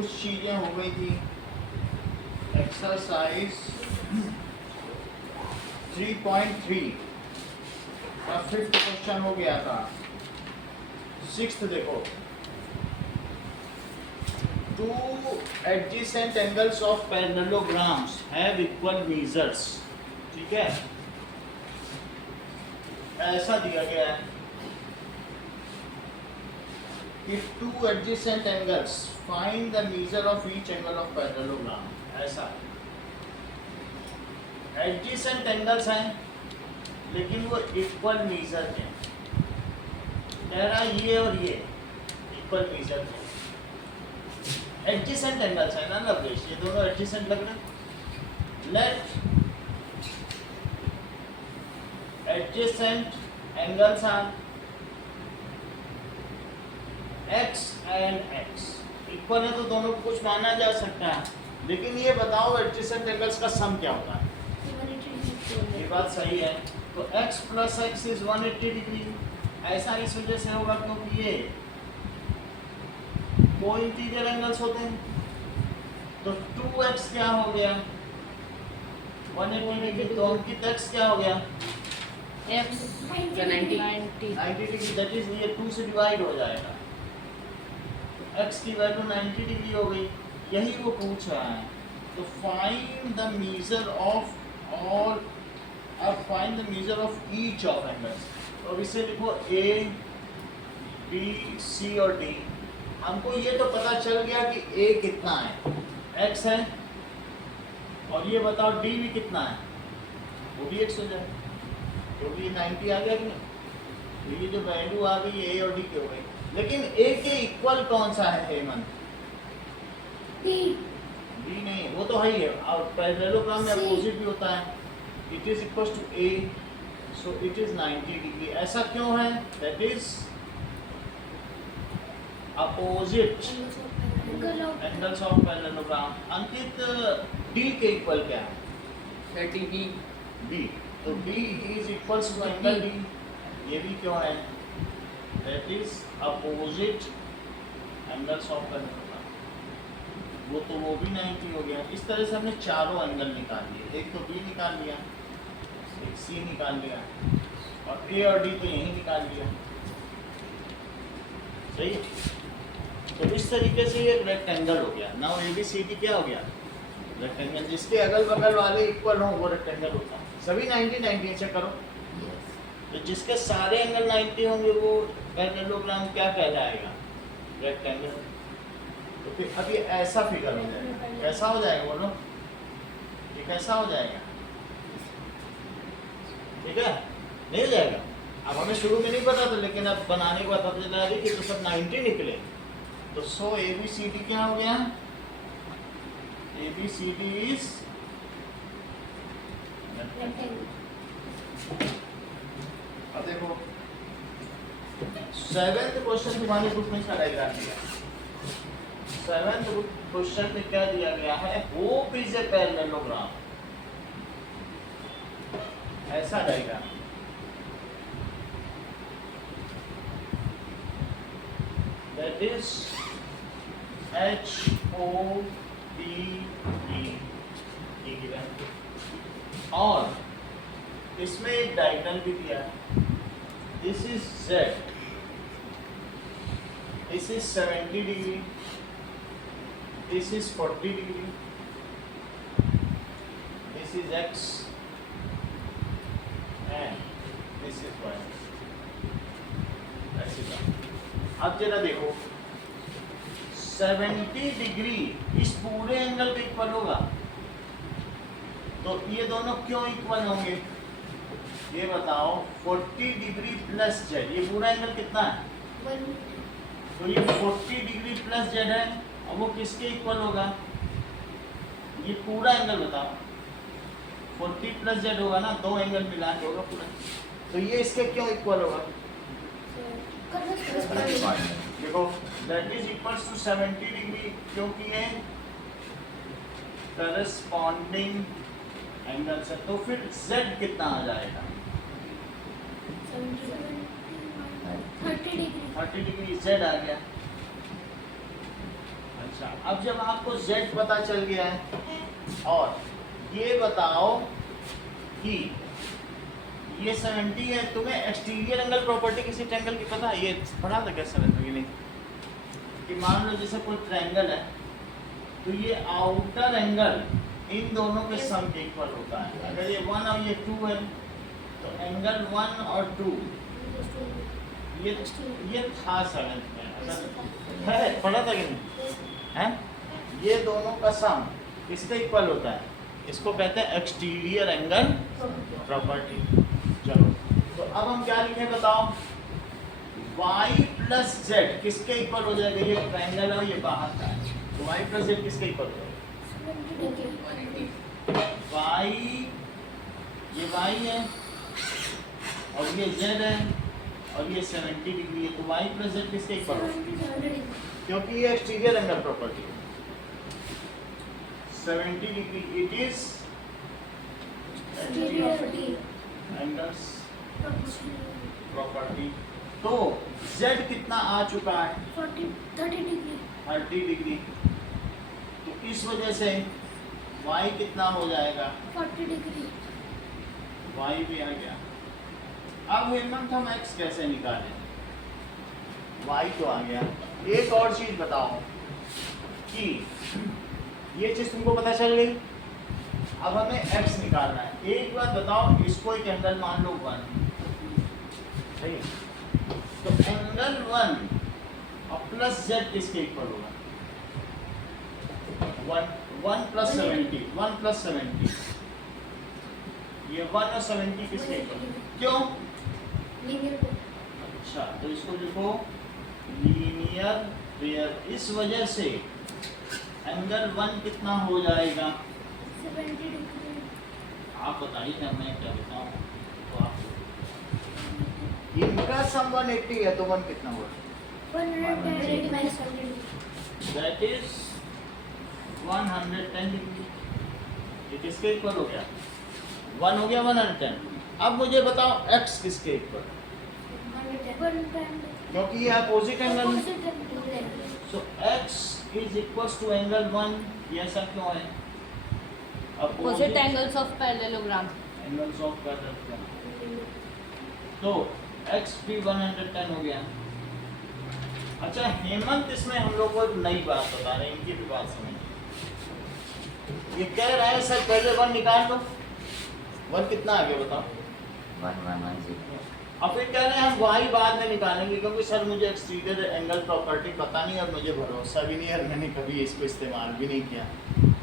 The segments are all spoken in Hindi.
कुछ चीज़ें हो गई थी। एक्सरसाइज 3.3 का 5th क्वेश्चन हो गया था। 6th देखो, two adjacent angles of parallelograms have equal measures. ठीक है, ऐसा दिया गया है कि two adjacent angles find the measure of each angle of parallelogram. ऐसा एडजेसेंट एंगल्स हैं लेकिन वो इक्वल मेजर हैं। कह रहा है ये और ये इक्वल मेजर हैं। एडजेसेंट एंगल्स है ना लवलेश, ये दोनों एडजेसेंट लग रहे हैं। Let adjacent angles are x and x equal है तो दोनों को कुछ माना जा सकता है, लेकिन ये बताओ एडजेसेंट एंगल्स का सम क्या होता है। ये बात सही है, तो x plus x is 180 degree. ऐसा इस वजह से होगा क्योंकि ये को इंटीजर एंगल्स होते हैं। तो 2x क्या हो गया 180 डिग्री, तो अंकित x क्या हो गया x 90 डिग्री। दैट इज ये 2 से डिवाइड हो जाएगा, x की वैल्यू 90 डिग्री हो गई। यही वो पूछ रहा है। तो find the measure of all, अब find the measure of each of angles. तो इसे लिखो a b c और d। हमको ये तो पता चल गया कि a कितना है, x है, और ये बताओ d भी कितना है, वो भी x हो जाए क्योंकि ये 90 आ गया कि नहीं। तो ये जो वैल्यू आ गई a और d की हो गई। लेकिन a के इक्वल कौन सा है हेमंत? d नहीं, वो तो है ही है, और पैरेललोग्राम में अपोजिट भी होता है। It is equal to a, so it is 90 degree. ऐसा क्यों है? That is opposite angles of parallelogram. Ankit d के इक्वल क्या है? 30b b, तो b is equal to angle d। ये भी क्यों है? That is opposite angles of parallelogram. वो तो वो भी 90 हो गया। इस तरह से हमने चारों एंगल निकाल लिए। एक तो b निकाल लिया, एक c निकाल लिया, और a और d तो यही निकाल लिया। सही है? तो इस तरीके से ये रेक्टेंगल हो गया। नाउ ABCD क्या हो गया? रेक्टेंगल। जिसके अगल बगल वाले इक्वल हों वो रेक्टेंगल होता है। सभी 90 90 चेक करो। तो जिसके सारे एंगल 90 होंगे वो पैरेललोग्राम क्या कहलाएगा? रेक्टेंगल। तो फिर अब ये ऐसा फिगर हो जाएगा। कैसा हो जाएगा बोलो? ये कैसा हो जाएगा? ठीक है, नहीं हो जाएगा। अब हमें शुरू में नहीं पता था, लेकिन अब बनाने के बाद पता चला कि तो सब 90 निकले। तो सो ABCD क्या हो गया? ABCD इज अब देखो 7th क्वेश्चन तुम्हारे बुक में चला दिया। 7th क्वेश्चन में क्या दिया गया है? Hope is a parallelogram. ऐसा रहेगा। दैट इज HOPE और इसमें एक डायगोनल भी दिया है। This is Z, this is 70 degree, this is 40 degree, this is X and this is Y। अब जरा देखो 70 डिग्री इस पूरे एंगल पे इक्वल होगा, तो ये दोनों क्यों इक्वल होंगे ये बताओ। 40 डिग्री प्लस Z, ये पूरा एंगल कितना है? तो ये 40 डिग्री प्लस Z है, और वो किसके इक्वल होगा? ये पूरा एंगल बताओ। 40 प्लस Z होगा ना, दो एंगल मिला के होगा पूरा। तो ये इसके क्यों इक्वल होगा? देखो that is equals to 70 degree, क्योंकि ये करस्पॉन्डिंग एंगल से। तो फिर Z कितना आ जाएगा? 30 डिग्री Z आ गया। अच्छा, अब जब आपको z पता चल गया है और ये बताओ कि ये 70 है, तुम्हें एक्सटीरियर एंगल प्रॉपर्टी किसी ट्रायंगल की पता है? ये पढ़ा था क्या 7 की नहीं? कि मान लो जैसे कोई ट्रायंगल है तो ये आउटर एंगल इन दोनों के सम के इक्वल होता है। अगर ये 1 और ये 2 है तो एंगल 1 और 2 ये था 7 में है, पढ़ा था कि नहीं है? ये दोनों का सम किसके इक्वल होता है? इसको कहते हैं एक्सटीरियर एंगल प्रॉपर्टी। चलो तो अब हम क्या लिखें बताओ? y प्लस जेड किसके इक्वल हो जाएगा? ये ट्रायंगल है, ये बाहर का है, तो y प्लस जेड किसके इक्वल हो जाएगा? y, ये y है और ये z है और ये 70 डिग्री है, तो y प्लस जेड किसके इक्वल होगा? क्योंकि ये एक्सटीरियर एंगल प्रॉपर्टी है। 70 degree it is angles property. तो z कितना आ चुका है? 30 डिग्री। तो इस वजह से y कितना हो जाएगा? 40 डिग्री। y भी आ गया। अब हेमंत हम x कैसे निकालें? y तो आ गया। एक और चीज बताओ कि ये चीज तुमको पता चल गई, अब हमें x निकालना है। एक बात बताओ, इसको एक एंगल मान लो 1, सही है? तो एंगल 1 और प्लस z किसके इक्वल होगा? 1 प्लस 70, 1 प्लस 70, ये 1 और 70 किसके इक्वल? क्यों? अच्छा, तो इसको लिखो लीनियर पेयर। इस वजह से एंगल 1 कितना हो जाएगा? 70 डिग्री। आप बताइए ना, मैं क्या बताऊं? तो आप इनका सम 180 है तो 1 कितना हुआ? 110 minus 100 दैट इज 110 डिग्री। ये किसके इक्वल हो गया? 1 हो गया 110। अब मुझे बताओ x किसके इक्वल? 110। क्योंकि ये अपोजिट एंगल है, Opposite angle। सो x is equals to angle 1। ये ऐसा क्यों है? Opposite angles of parallelogram. Angles of parallel. तो x भी 110 हो गया। अच्छा हेमंत, इसमें हम लोग को एक नई बात बता रहे हैं, इनकी भी बात समझिए। ये कह रहा है सर पहले 1 निकाल लो। 1 कितना आ गया बताओ? 1110। और फिर कह रहे हैं हम y बाद में निकालेंगे क्योंकि सर मुझे एक्सटीरियर एंगल प्रॉपर्टी पता नहीं और मुझे भरोसा भी नहीं है और मैंने कभी इसको इस्तेमाल भी नहीं किया।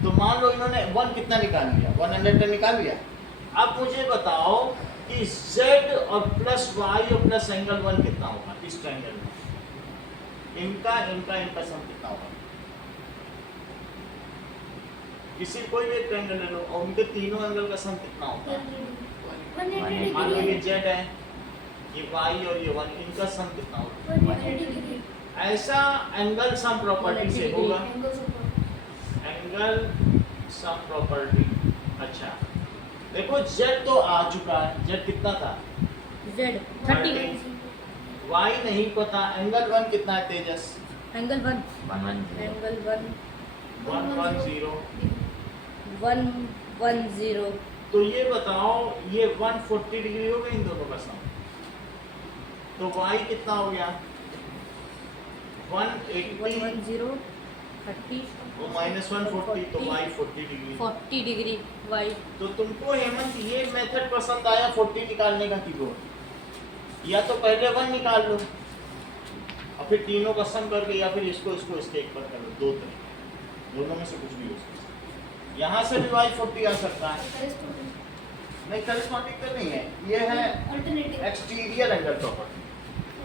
तो मान लो इन्होंने 1 कितना निकाल लिया? 110 निकाल लिया। अब मुझे बताओ कि z और प्लस y और प्लस एंगल 1 कितना होगा इस ट्रायंगल में? इनका सम कितना होगा? किसी कोई भी एक ट्रायंगल ले लो और उनके तीनों एंगल का सम कितना होगा? 180 मान लो ये डिग्री। z है, ये y और ये 1, इनका सम कितना होगा? 180 डिग्री। ऐसा एंगल सम प्रॉपर्टी से होगा। Angles of angle sum property. अच्छा देखो z तो आ चुका है, z कितना था? Z 30. y नहीं पता। एंगल 1 कितना है तेजस? Angle 1. 110। Angle 1. 110। 110. तो ये बताओ ये 140 डिग्री हो गई इन दोनों का सम, तो y कितना हो गया? 180 110. 30. वो माइनस 140, तो y 40 डिग्री। 40 degree. Y. तो तुमको हेमंत ये मेथड पसंद आया 40 निकालने का कि वो? या तो पहले 1 निकाल लो और फिर तीनों का सम करके, या फिर इसको इसके एक पर कर लो। दो तरीके, दोनों में से कुछ भी हो सकता है। यहाँ से भी y 40 आ सकता है। corresponding। नहीं करस्पॉन्डिंग तो नहीं है, ये है Alternating। Exterior angle property.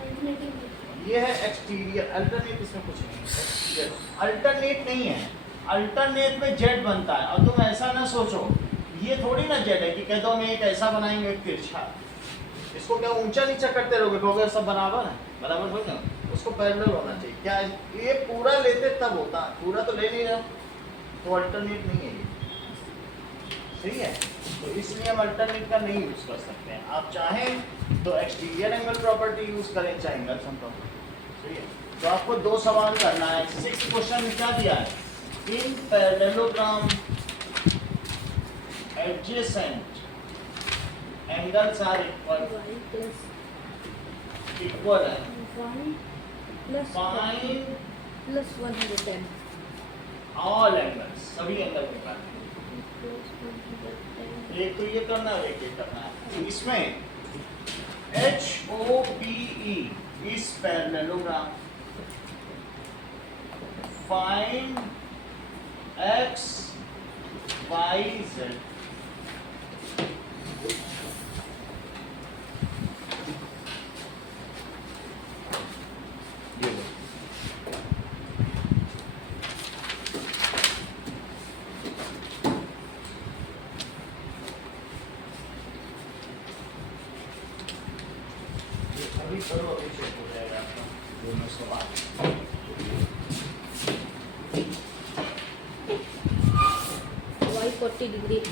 Alternating। ये है एक्सटीरियर, अल्टरनेट इसमें कुछ नहीं है। अल्टरनेट नहीं है, अल्टरनेट में जेड बनता है। और तुम ऐसा ना सोचो, ये थोड़ी ना जेड है कि कह दो हम एक ऐसा बनाएंगे एक तिरछा। इसको क्या ऊंचा नीचा करते रहोगे, कहोगे सब बराबर है? बराबर हो ना, उसको पैरेलल होना चाहिए। क्या ये पूरा लेते तब होता, पूरा तो ले नहीं रहे, तो अल्टरनेट नहीं है ये, सही है? तो इसलिए हम अल्टरनेट का नहीं यूज कर सकते हैं। आप चाहें तो एक्सटीरियर एंगल प्रॉपर्टी यूज करें, चाहे एंगल सम प्रॉपर्टी, सही है? तो आपको 2 सवाल करना है। 6th क्वेश्चन में क्या दिया है? In parallelogram adjacent angles are equal y plus equal है। 1 plus find plus 110 all angles, सभी एंगल निकालना है। plus 110 एक तो ये करना है, एक ये करना है। इसमें HOPE इस parallelogram find x y z ये लो। ये अभी करो, अभी चेक हो जाएगा आपका दोनों सवाल। y 40 degree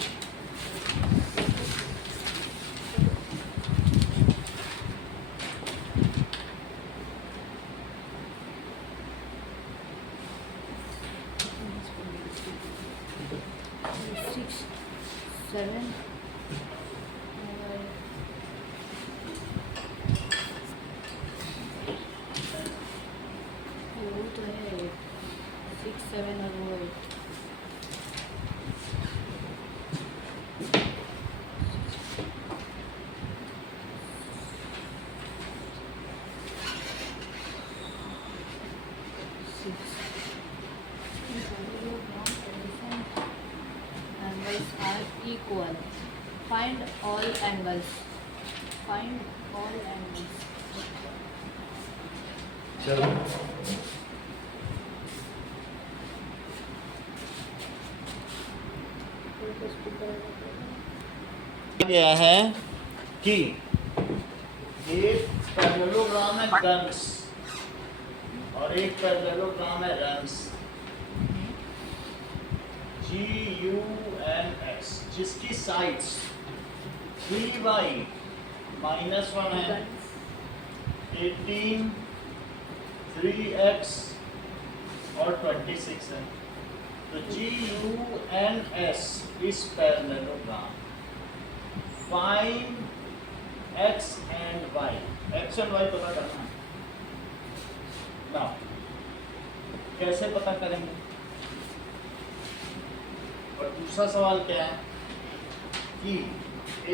six, seven, वो तो है 6, 7 और वो 8 angles are equal. Find all angles. Find all angles. चलो गया है कि एक पैरेललोग्राम है गन्स और एक पैरेललोग्राम है रंस GUNS, जिसकी साइड्स 3y -1 है, 18, 3x और 26 है। तो GUNS इस parallelogram find x and y, x and y पता करना है ना। कैसे पता करेंगे? और दूसरा सवाल क्या है कि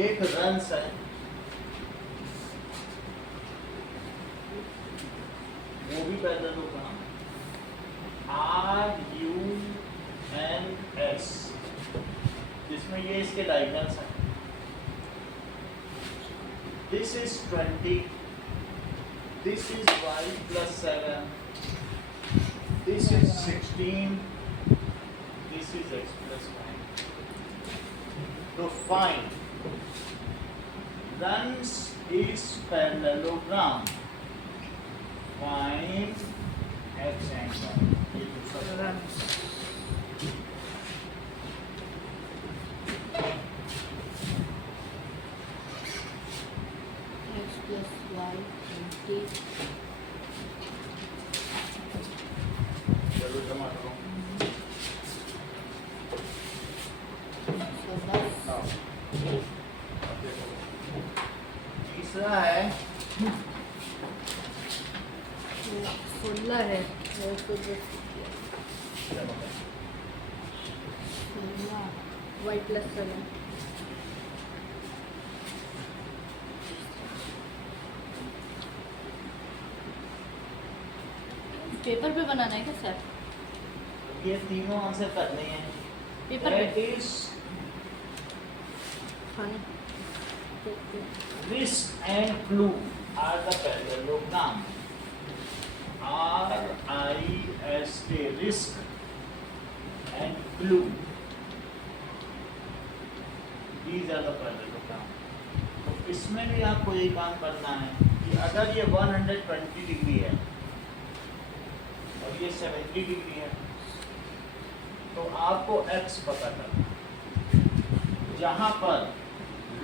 एक रंस है, वो भी पैरेललोग्राम RUNS, जिसमें ये इसके डायगोनल्स हैं। This is 20, this is y plus 7, this is 16, this is x plus 5. So find runs is parallelogram. Find x and y. ये दूसरा सवाल है। X plus y 20. चलो जमा करो। So that's आओ। अब देखो। तीसरा है 16 है। वो तो just चलो 16 y plus 7. पेपर पे बनाना है क्या सर? ये तीनों आंसर करने हैं। पेपर That पे is खाने risk and clue are the parallelogram. RISK, risk and clue. These are the parallelogram. तो इसमें भी आपको ये काम करना है कि अगर ये 120 डिग्री है और ये 70 डिग्री है तो आपको x पता करना है। जहाँ पर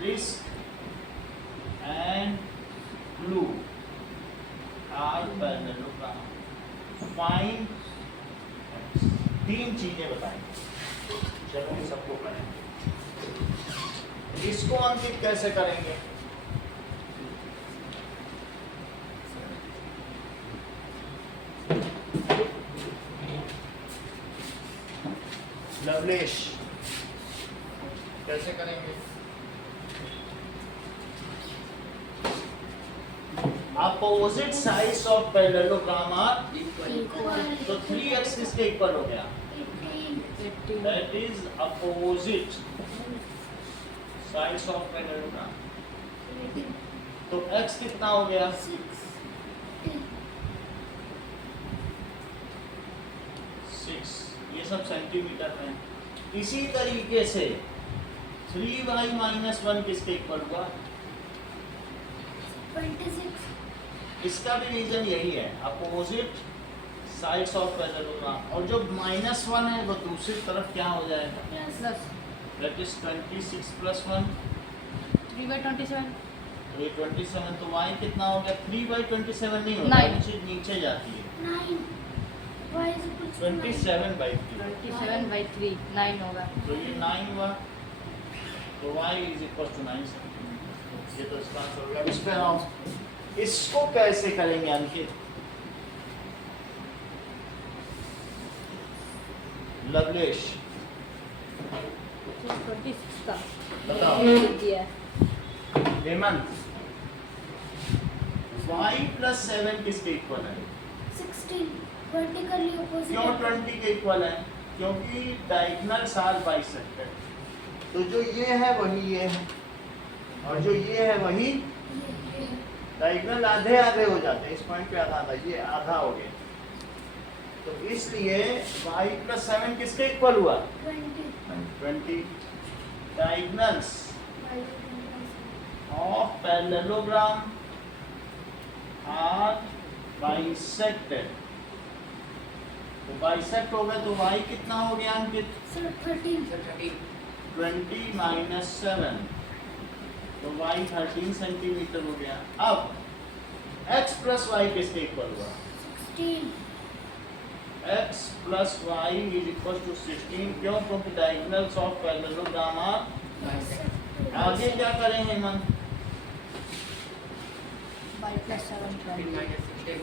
risk and clue are parallelogram find तीन चीजें बताएंगे। चलो इन सबको करेंगे। इसको अंकित कैसे करेंगे? लवलेश कैसे करेंगे? Opposite sides of parallelogram are Equal. तो 3x किसके इक्वल हो गया? 18. That is opposite sides of parallelogram. 18. तो x कितना हो गया? 16. 6। ये सब सेंटीमीटर में। इसी तरीके से 3y माइनस 1 किसके इक्वल हुआ? 26. इसका भी रीजन यही है, अपोजिट साइड्स ऑफ पैरेललोग्राम। और जो -1 है वो दूसरी तरफ क्या हो जाएगा? Plus. प्लस दैट इज 26 + 1 3/27 तो ये 27। तो y कितना हो गया? 3/27 नहीं होता, 9। नीचे नीचे जाती है। 9. Y is equal to 9. 27/3 27/3 9 होगा। तो ये 9 हुआ। तो y इज इक्वल टू 9 ये तो इसका आंसर हो गया। इस पे आओ, इसको कैसे करेंगे अंकित? लवलेश 26 का बताओ। ये दिया है। हेमंत y + 7 किसके इक्वल है? 16. Vertically opposite. क्यों 20 के इक्वल है? क्योंकि डायगोनल्स आर बाइसेक्टेड। तो जो ये है वही ये है, और जो ये है वही ये. डायगोनल आधे आधे हो जाते हैं। इस पॉइंट पे आधा आधा, ये आधा हो गया। तो इसलिए y + 7 किसके इक्वल हुआ? 20. 20 diagonals Y is equal to of parallelogram are bisected। तो बाइसेक्ट हो गए तो y कितना हो गया अंकित? 13. 20 - 7 तो y 13 सेंटीमीटर हो गया। अब x + y किसके इक्वल हुआ? 16. x + y = 16। क्यों? क्योंकि डायगोनल्स ऑफ पैरेललोग्राम आर। आगे क्या करें हेमंत? y + 7 20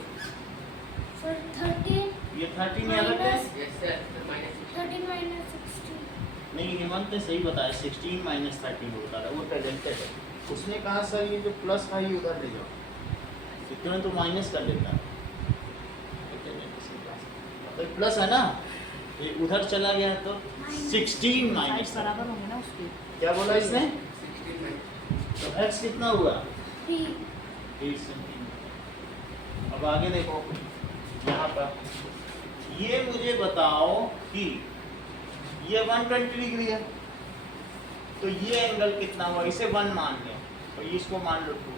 For 13. ये 13 याद रखते हैं? 13 minus 16. नहीं, हेमंत ने सही बताया, 16 - 13 होता है, वो टैलेंटेड है। उसने कहा सर ये जो प्लस का ही उधर ले जाओ, इतना तो माइनस कर लेता है। तो प्लस है ना, ये उधर चला गया तो 16 साइड्स - बराबर होंगे ना उसके। क्या बोला इसने? तो x कितना हुआ? 3. 8 सेंटीमीटर। अब आगे देखो, यहाँ पर ये मुझे बताओ कि ये 120 डिग्री है, तो ये एंगल कितना हुआ? इसे 1 मान लो, और इसको मान लो 2।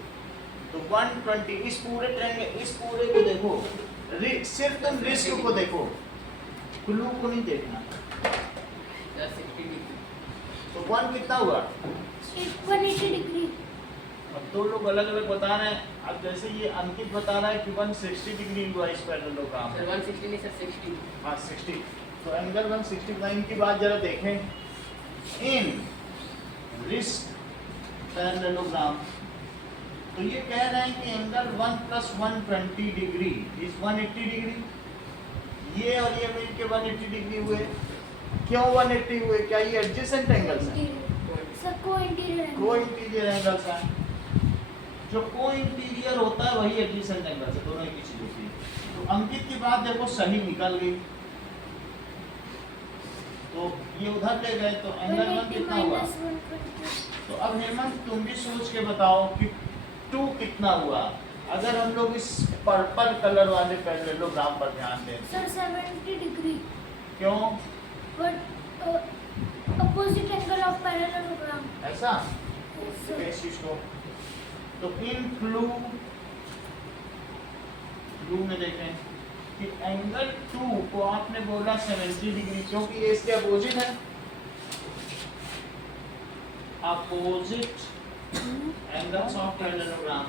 तो 120। इस पूरे ट्रायंगल, इस पूरे को देखो, सिर्फ तुम रिस्क को देखो, क्लू को नहीं देखना। तो 1 कितना हुआ? 180 degree. अब दो लोग अलग अलग बता रहे हैं। अब जैसे ये अंकित बता रहा है कि 160 डिग्री हुआ इस पैरेललोग्राम में। 160 नहीं सर 60। हाँ 60। तो एंगल 169 की बात जरा देखें इन रिस्ट पैरेललोग्राम। तो ये कह रहे हैं कि एंगल 1 + 120 डिग्री इज 180 डिग्री। ये और ये मिलके 180 डिग्री हुए। क्यों 180 हुए? क्या ये एडजेसेंट एंगल्स हैं? सर को इंटीरियर है. को इंटीरियर एंगल्स हैं। जो को इंटीरियर होता है वही एडजेसेंट एंगल्स है, दोनों एक ही चीज होती है। तो अंकित की बात देखो सही निकल गई। तो ये उधर ले गए तो एंगल 1 180 कितना हुआ? minus 120. तो अब हेमंत तुम भी सोच के बताओ कि 2 कितना हुआ अगर हम लोग इस पर्पल कलर वाले पैरेललोग्राम पर ध्यान दें। Sir 70 degree. क्यों But opposite angle of parallelogram. ऐसा? Yes, तो sir. इस चीज को तो इन क्लू में देखें कि एंगल 2 को आपने बोला 70 डिग्री, क्योंकि ये इसके अपोजिट है। Opposite angles of parallelogram.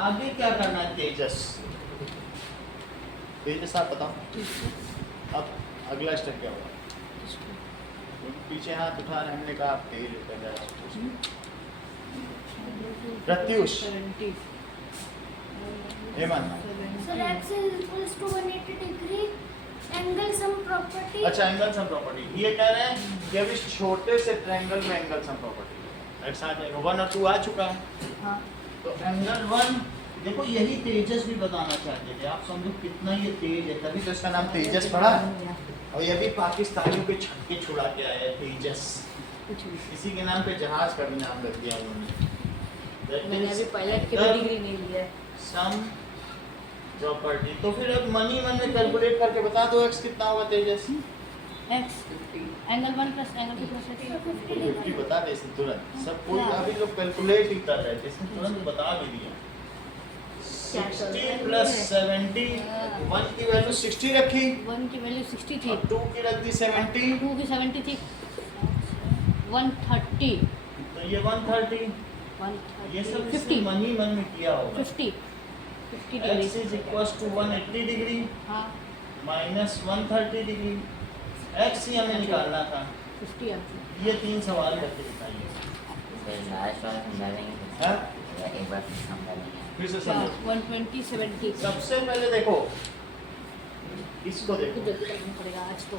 आगे क्या करना है तेजस? तेजस आप बताओ ठीक है अब अगला स्टेप क्या होगा? पीछे हाथ उठा रहे हमने कहा आप तेज कर रहे Pratyush. 70 Hemant. Sir, x is equals to 180 degree. Angle sum property. अच्छा एंगल सम प्रॉपर्टी ये कह रहे हैं कि अब इस छोटे से ट्रायंगल में एंगल सम प्रॉपर्टी एक्स आ जाएगा 1 और 2 आ चुका है हाँ तो एंगल 1 देखो यही तेजस भी बताना चाहते थे आप समझो कितना ये तेज है तभी तो इसका नाम तेजस पड़ा और ये भी पाकिस्तानियों के छक्के छुड़ा के आया है तेजस कुछ भी इसी के नाम पे जहाज का भी नाम रख दिया उन्होंने मैंने अभी पायलट की भी डिग्री नहीं ली है सम प्रॉपर्टी तो फिर अब मनी मन में कैलकुलेट करके बता दो एक्स कितना होगा तेजस x angle 1 plus angle 2 plus 50 बता दे इसने तुरंत सब कोई अभी लोग कैलकुलेट ही कर रहे थे इसने तुरंत बता भी दिया 60 प्लस 70 1 की वैल्यू 60 रखी 1 की वैल्यू 60 थी और 2 की रख दी 70 2 की 70 थी 130 तो ये 130 ये सब 50 इसने मनी मन में किया होगा 50 x degree is equals to 180 degree हाँ माइनस 130 डिग्री x ही हमें निकालना था 50 आंसर ये 3 सवाल करके दिखाइए फिर लास्ट वाला समझा देंगे हाँ? या एक बार फिर समझा देंगे फिर से समझो 120 70 सबसे पहले देखो इसको देखो कुछ करना पड़ेगा आज तो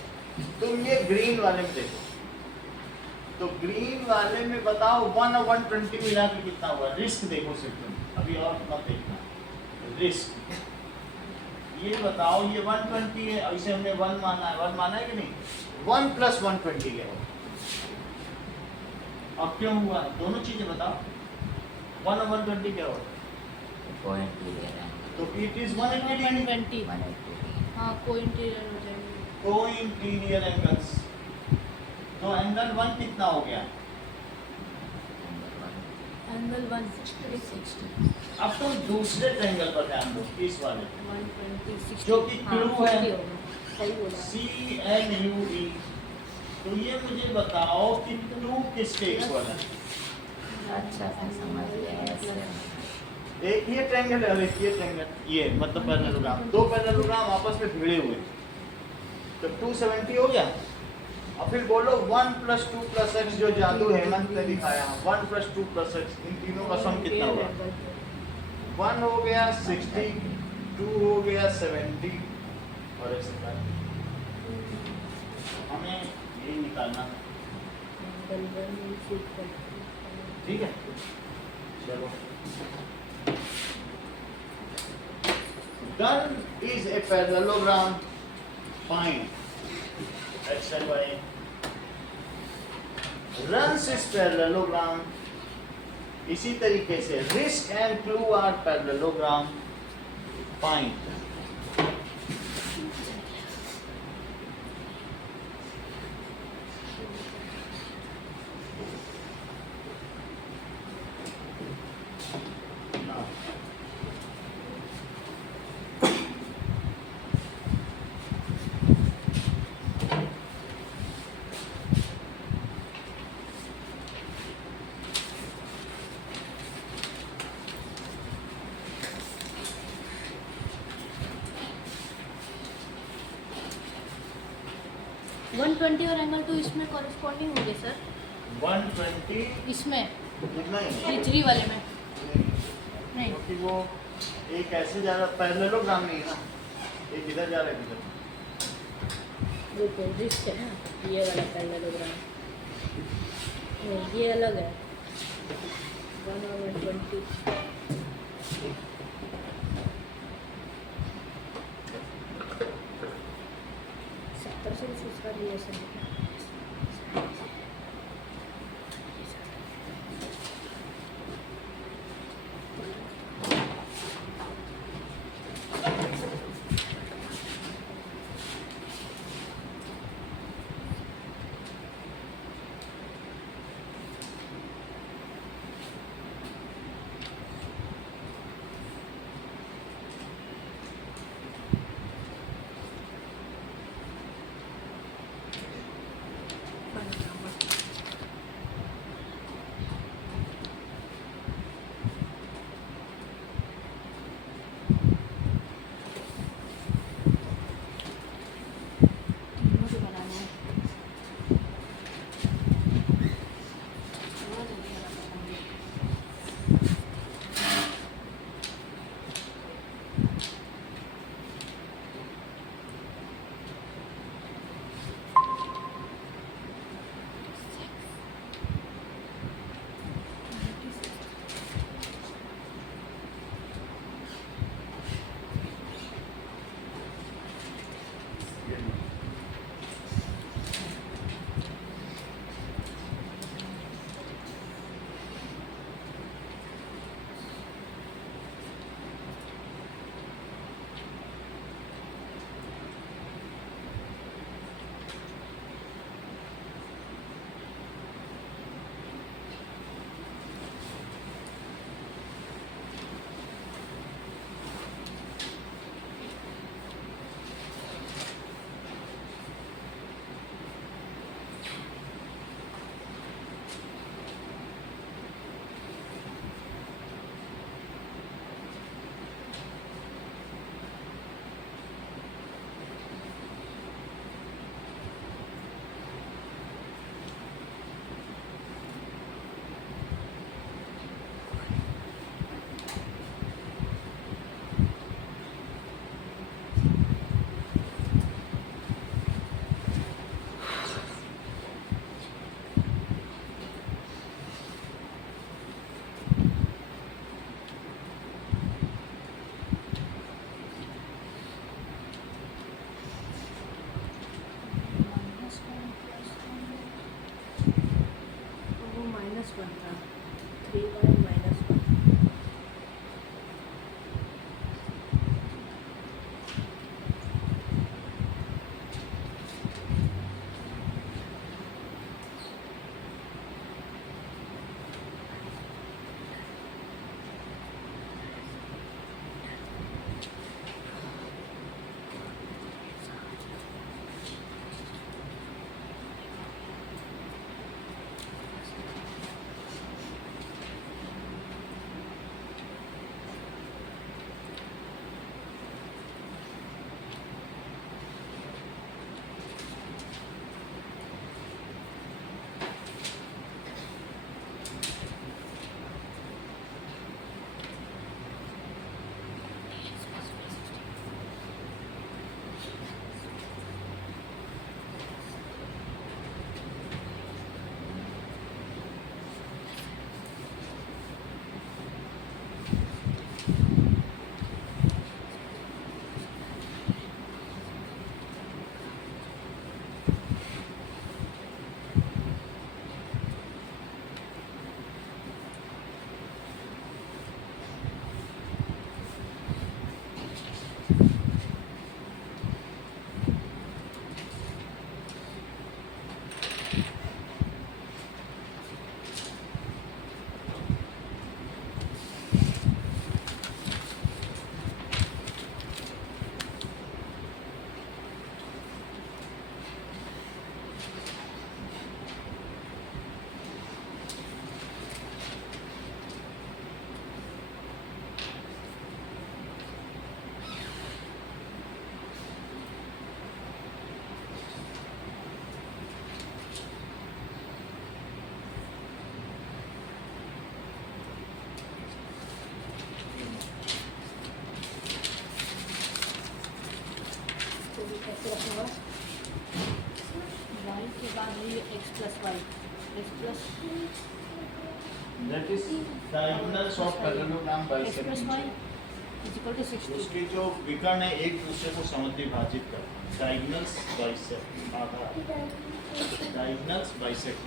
तुम ये ग्रीन वाले में देखो तो ग्रीन वाले में बताओ 1 और 120 मिला के कितना हुआ रिस्क देखो सिर्फ तुम अभी और मत देखना रिस्क ये बताओ ये 120 है और इसे हमने 1 माना है कि नहीं 1 प्लस 120 क्या होगा अब क्यों हुआ दोनों चीजें बताओ 1 और 120 क्या होगा पॉइंट भी दे रहे हैं तो इट इज 180 डिग्री 120 180 हाँ को इंटीरियर हो जाएंगे को इंटीरियर एंगल्स तो एंगल 1 कितना हो गया एंगल 160 अब तुम दूसरे ट्रायंगल पर ध्यान दो इस वाले 120 जो कि हाँ, clue है। 50 होगा। सही बोला CNUE तो ये मुझे बताओ कि 2 किसके इक्वल है अच्छा सा समझ गया ऐसे एक ये ट्रायंगल है और एक ये ट्रायंगल ये मतलब पैरेललोग्राम दो पैरेललोग्राम आपस में भिड़े हुए तो 270 हो गया और फिर बोलो 1 प्लस 2 प्लस एक्स जो जादू हेमंत ने दिखाया 1 प्लस 2 प्लस एक्स इन तीनों का सम कितना हुआ 1 हो गया 60 2 हो गया 70 और ऐसे कर हमें यही निकालना है ठीक है चलो done is a parallelogram find x and y runs is parallelogram इसी तरीके से risk and clue are parallelogram find now 120 और एंगल 2 इसमें कॉरेस्पॉन्डिंग होंगे सर 120 इसमें कितना है तीसरी वाले में नहीं क्योंकि वो एक ऐसे जा रहा पैरेललोग्राम नहीं है ना एक इधर जा रहा है इधर वो तो रिस्ट है ना ये वाला पैरेललोग्राम नहीं ये अलग है 1 और 120 70 से उसका रिलेशन है is diagonals of parallelogram x plus y bisect. is equal to 60. उसके जो विकर्ण है एक दूसरे को समद्विभाजित करते हैं. Diagonals bisect. आधा. Diagonals bisect.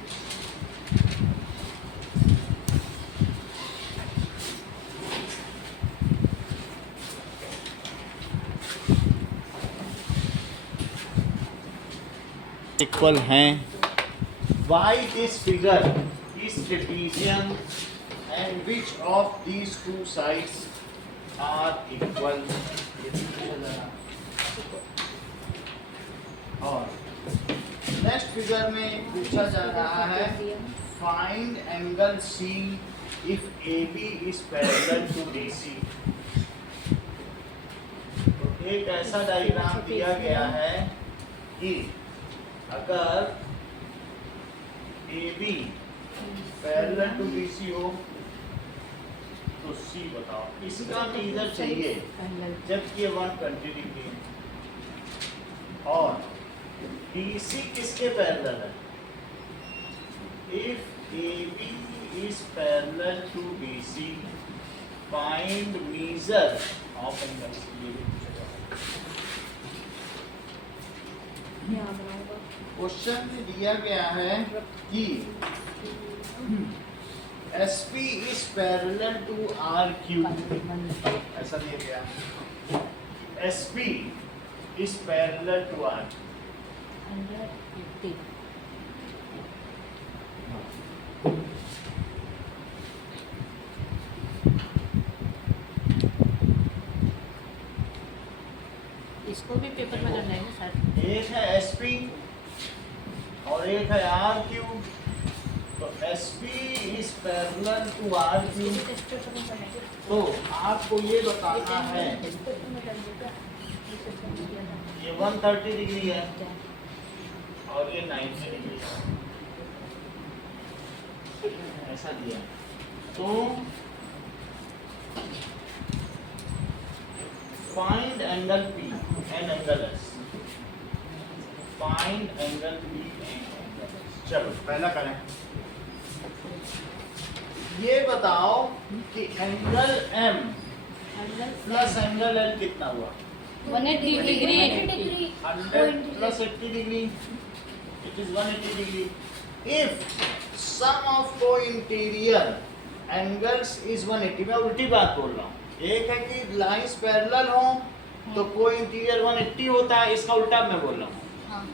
इक्वल हैं. Why this figure is trapezium and which of these two sides are equal? और नेक्स्ट फिगर में पूछा जा रहा है find angle C if AB is parallel to DC. तो एक ऐसा डायग्राम दिया गया है कि अगर AB पैरेलल टू BC हो तो C बताओ. इसका मीजर चाहिए जबकि ये 120 डिग्री है. और BC किसके पैरेलल है? If AB is parallel to BC, find measure of angles. ये भी पूछा जाता है. यहाँ बनाऊंगा. क्वेश्चन में दिया गया है कि SP is parallel to RQ. ऐसा दिया गया. SP is parallel to R. 150. इसको भी पेपर में करना है ना सर. एक है SP और एक है RQ. तो SP is parallel to RQ. तो आपको ये बताना है ये 130 डिग्री है और ये 90 डिग्री है. ऐसा दिया. तो find angle P and angle S. Find angle P and angle S. चलो पहला करें. ये बताओ कि angle M plus angle L कितना हुआ? 180 degree. 100 plus 80 degree. It is 180 degree. If sum of co-interior angles is 180. मैं उल्टी बात बोल रहा हूँ. एक है कि लाइंस पैरेलल हो तो co-interior 180 होता है. इसका उल्टा मैं बोल रहा हूँ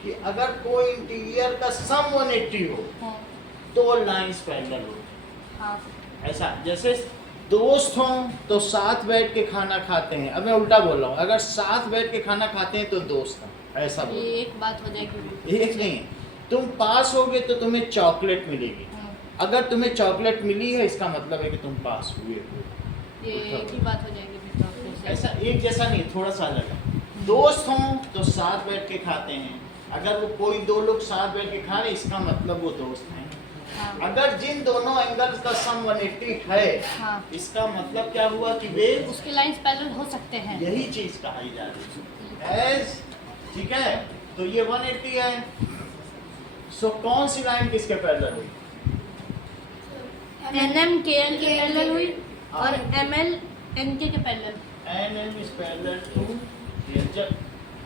कि अगर co-interior का सम 180 हो तो लाइंस पैरेलल हो. ऐसा जैसे दोस्त हों तो साथ बैठ के खाना खाते हैं. अब मैं उल्टा बोल रहा हूँ. अगर साथ बैठ के खाना खाते हैं तो दोस्त हैं. ऐसा बोल. ये एक बात हो जाएगी. एक नहीं. तुम पास होगे तो तुम्हें चॉकलेट मिलेगी. अगर तुम्हें चॉकलेट मिली है इसका मतलब है कि तुम पास हुए हो. ये एक ही बात हो जाएगी. ऐसा एक जैसा नहीं, थोड़ा सा अलग है. दोस्त हों तो साथ बैठ के खाते हैं. अगर वो कोई दो लोग साथ बैठ के खा रहे इसका मतलब वो दोस्त हैं. अगर जिन दोनों एंगल्स का सम 180 है इसका मतलब क्या हुआ कि वे उसके लाइंस पैरेलल हो सकते हैं. यही चीज कही जा रही है. एज ठीक है. तो ये 180 है. सो कौन सी लाइन किसके पैरेलल हुई? NM KL के पैरेलल हुई और ML NK के parallel. NM is parallel to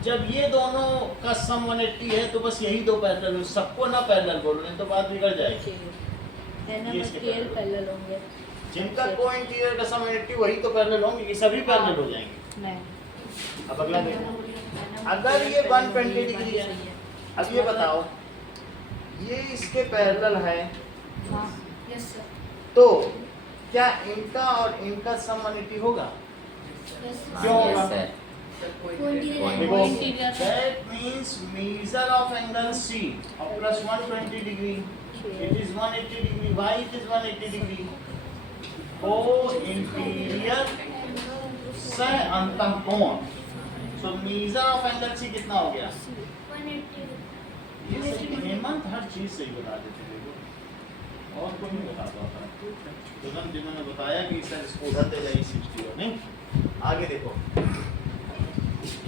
जब ये दोनों का सम 180 है तो बस यही दो पैरेलल. सबको ना पैरेलल बोलो नहीं तो बात बिगड़ जाएगी. NM और KL पैरेलल होंगे. जिनका को-इंटीरियर का सम 180 वही तो पैरेलल होंगे कि सभी पैरेलल हो जाएंगे. नहीं. अब अगला देखो. अगर ये 120 डिग्री है. अब ये बताओ ये इसके पैरेलल है यस सर. तो क्या इनका और इनका सम 180 होगा? क्यों होगा? देखो Interior. that means measure of angle C of plus 120 degree. It is 180 degree. Why it is 180 degree? Co-interior सह अंतःकोण. So measure of angle C कितना हो गया? 180. ये सही. हेमंत हर चीज सही बता देते थे. और कोई नहीं बता पाता. तुरंत जिन्होंने बताया कि सर इसको उधर दे जाइए 60 और नहीं. आगे देखो.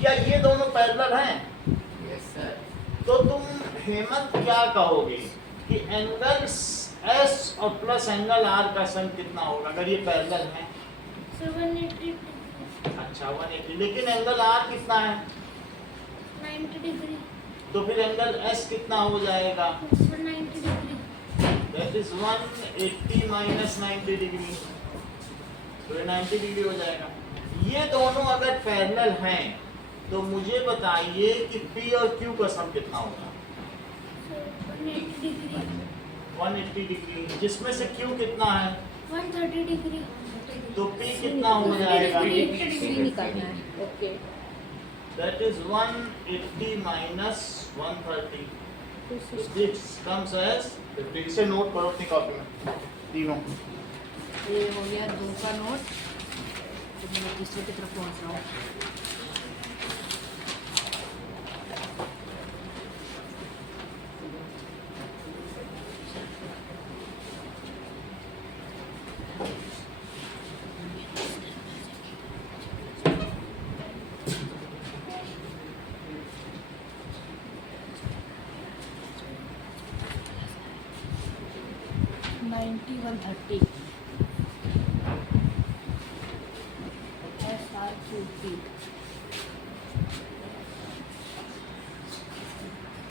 क्या ये दोनों पैरेलल हैं? Yes sir. तो तुम हेमंत क्या कहोगे कि एस और प्लस एंगल आर का सम कितना होगा अगर ये पैरेलल है? 180 अच्छा 180, लेकिन एंगल आर कितना है? 90 डिग्री तो फिर एंगल एस कितना हो जाएगा? 190 degree that is 180 minus 90 degree, तो ये 90 डिग्री हो जाएगा। ये दोनों अगर पैरेलल हैं तो मुझे बताइए कि P और Q का सम कितना होगा? 180 डिग्री 180 डिग्री, जिसमें से Q कितना है? 130 डिग्री तो P कितना हो जाएगा? 3 निकालना है। Okay that is 180 minus 130, this comes as 50। इसे नोट करो अपनी कॉपी में तीनों। ये हो गया 2 का नोट। तो मैं तीसरे की तरफ पहुंच रहा हूँ। SR2P